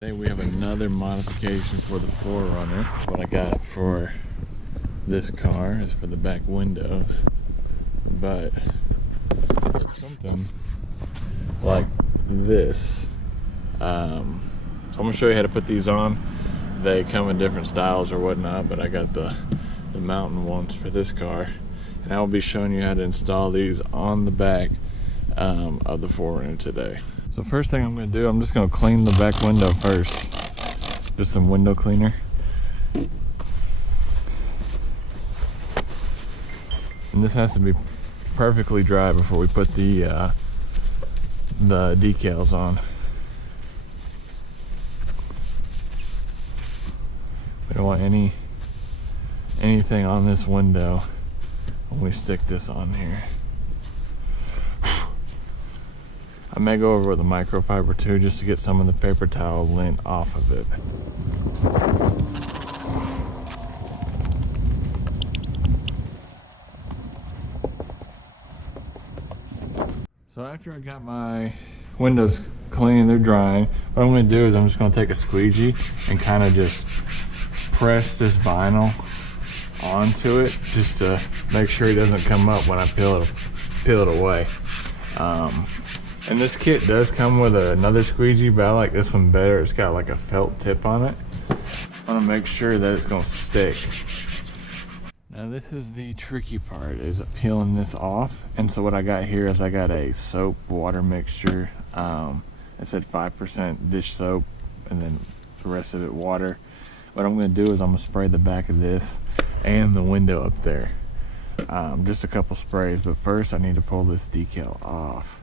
Today we have another modification for the 4Runner. What I got for this car is for the back windows, but it's something like this. So I'm gonna show you how to put these on. They come in different styles or whatnot, but I got the mountain ones for this car, and I will be showing you how to install these on the back of the 4Runner today. So first thing I'm going to do, I'm just going to clean the back window first. Just some window cleaner. And this has to be perfectly dry before we put the decals on. We don't want anything on this window when we stick this on here. I may go over with a microfiber too, just to get some of the paper towel lint off of it. So after I got my windows clean, they're drying, what I'm going to do is I'm just going to take a squeegee and kind of just press this vinyl onto it, just to make sure it doesn't come up when I peel it away. And this kit does come with another squeegee, but I like this one better. It's got like a felt tip on it. I want to make sure that it's going to stick. Now this is the tricky part, is peeling this off. And so what I got here is I got a soap water mixture. It said 5% dish soap and then the rest of it water. What I'm going to do is I'm going to spray the back of this and the window up there. Just a couple sprays, but first I need to pull this decal off.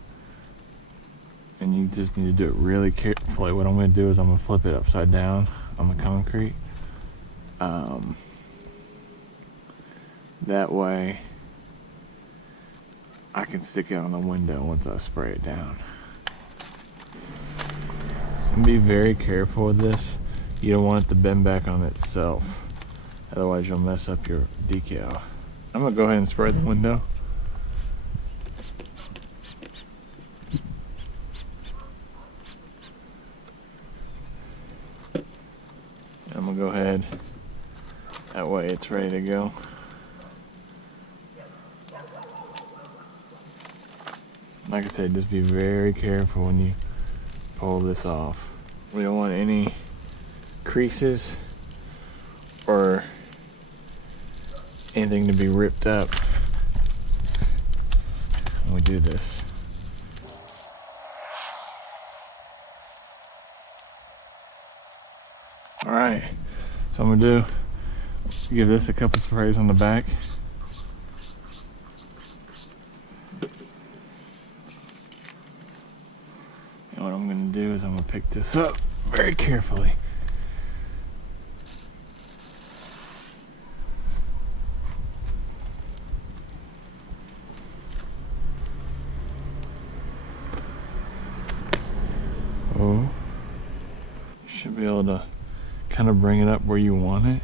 And you just need to do it really carefully. What I'm going to do is I'm going to flip it upside down on the concrete. That way I can stick it on the window once I spray it down. And be very careful with this. You don't want it to bend back on itself. Otherwise you'll mess up your decal. I'm going to go ahead and spray the window. I'm gonna go ahead, that way it's ready to go. Like I said, just be very careful when you pull this off. We don't want any creases or anything to be ripped up when we do this. Alright, so I'm going to give this a couple sprays on the back. And what I'm going to do is I'm going to pick this up very carefully. Oh, you should be able to kind of bring it up where you want it.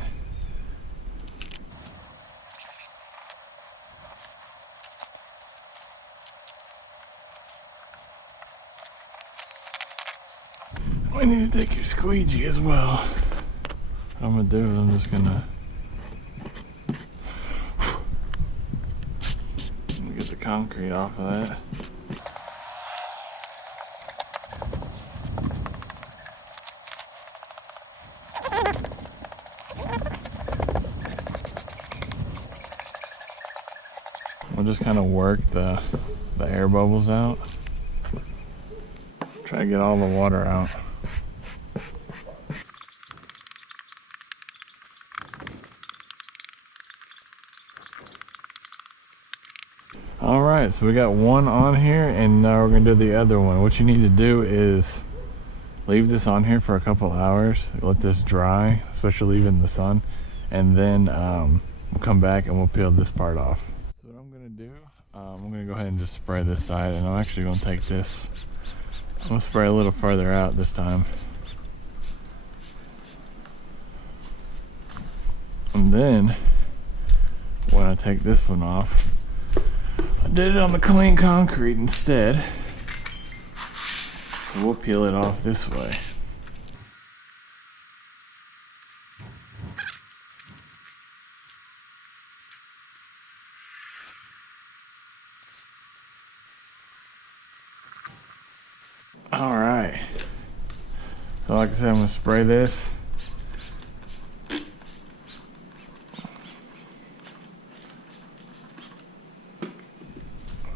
We need to take your squeegee as well. What I'm gonna do is I'm just gonna get the concrete off of that. We'll just kind of work the air bubbles out. Try to get all the water out. Alright, so we got one on here, and now we're going to do the other one. What you need to do is leave this on here for a couple hours. Let this dry, especially leaving the sun. And then we'll come back and we'll peel this part off. So what I'm going to do, I'm going to go ahead and just spray this side. And I'm actually going to take this, I'm going to spray a little further out this time. And then when I take this one off, I did it on the clean concrete instead. So we'll peel it off this way. All right. So like I said, I'm gonna spray this.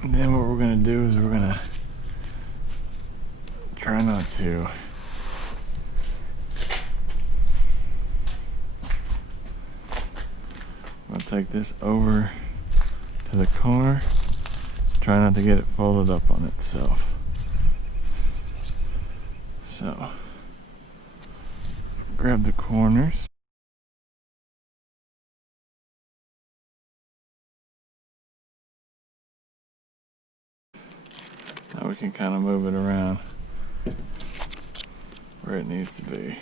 And then what we're gonna do is we're gonna try not to I'll take this over to the car. Try not to get it folded up on itself. So, grab the corners. Now we can kind of move it around where it needs to be.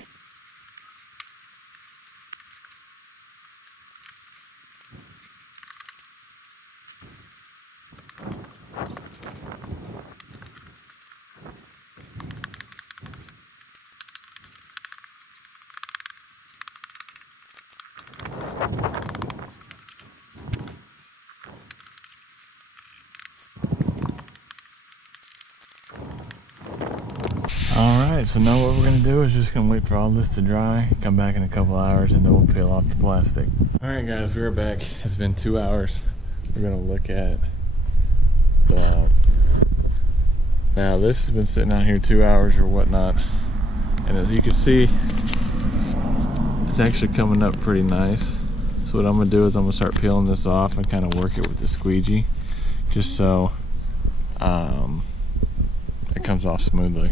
Alright, so now what we're going to do is just going to wait for all this to dry, come back in a couple hours, and then we'll peel off the plastic. Alright guys, we're back. It's been 2 hours. We're going to look at the... Now this has been sitting out here 2 hours or whatnot, and as you can see, it's actually coming up pretty nice. So what I'm going to do is I'm going to start peeling this off and kind of work it with the squeegee, just so it comes off smoothly.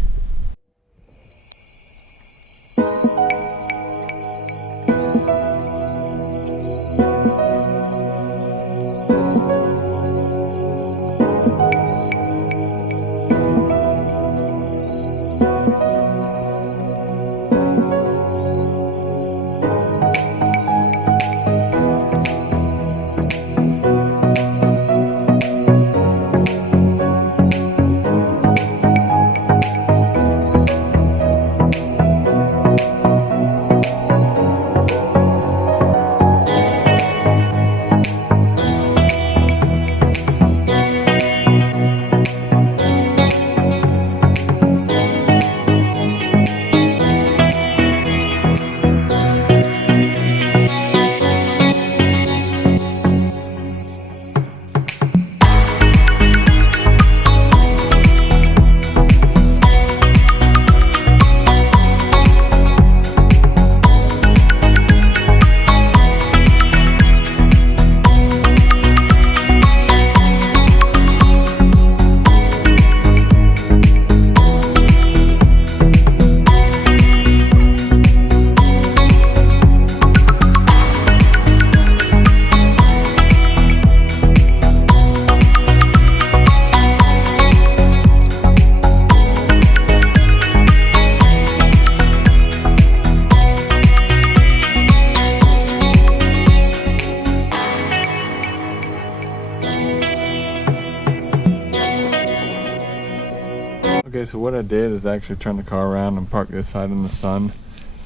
Okay, so what I did is actually turn the car around and park this side in the sun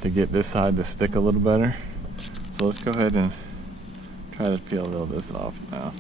to get this side to stick a little better. So let's go ahead and try to peel all this off now.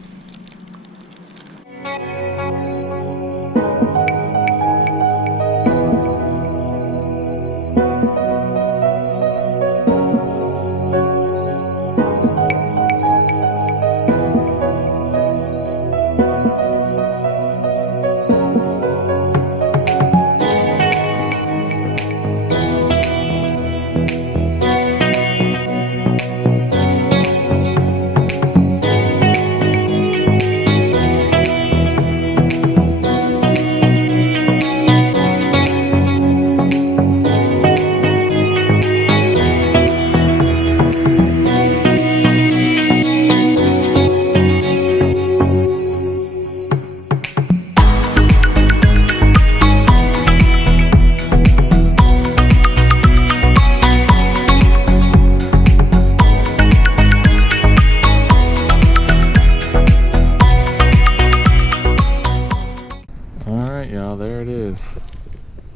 There it is.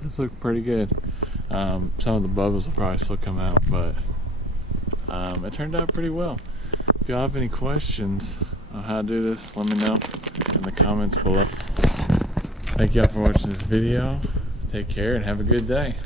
This looks pretty good. Some of the bubbles will probably still come out, but it turned out pretty well. If y'all have any questions on how to do this, let me know in the comments below. Thank y'all for watching this video. Take care and have a good day.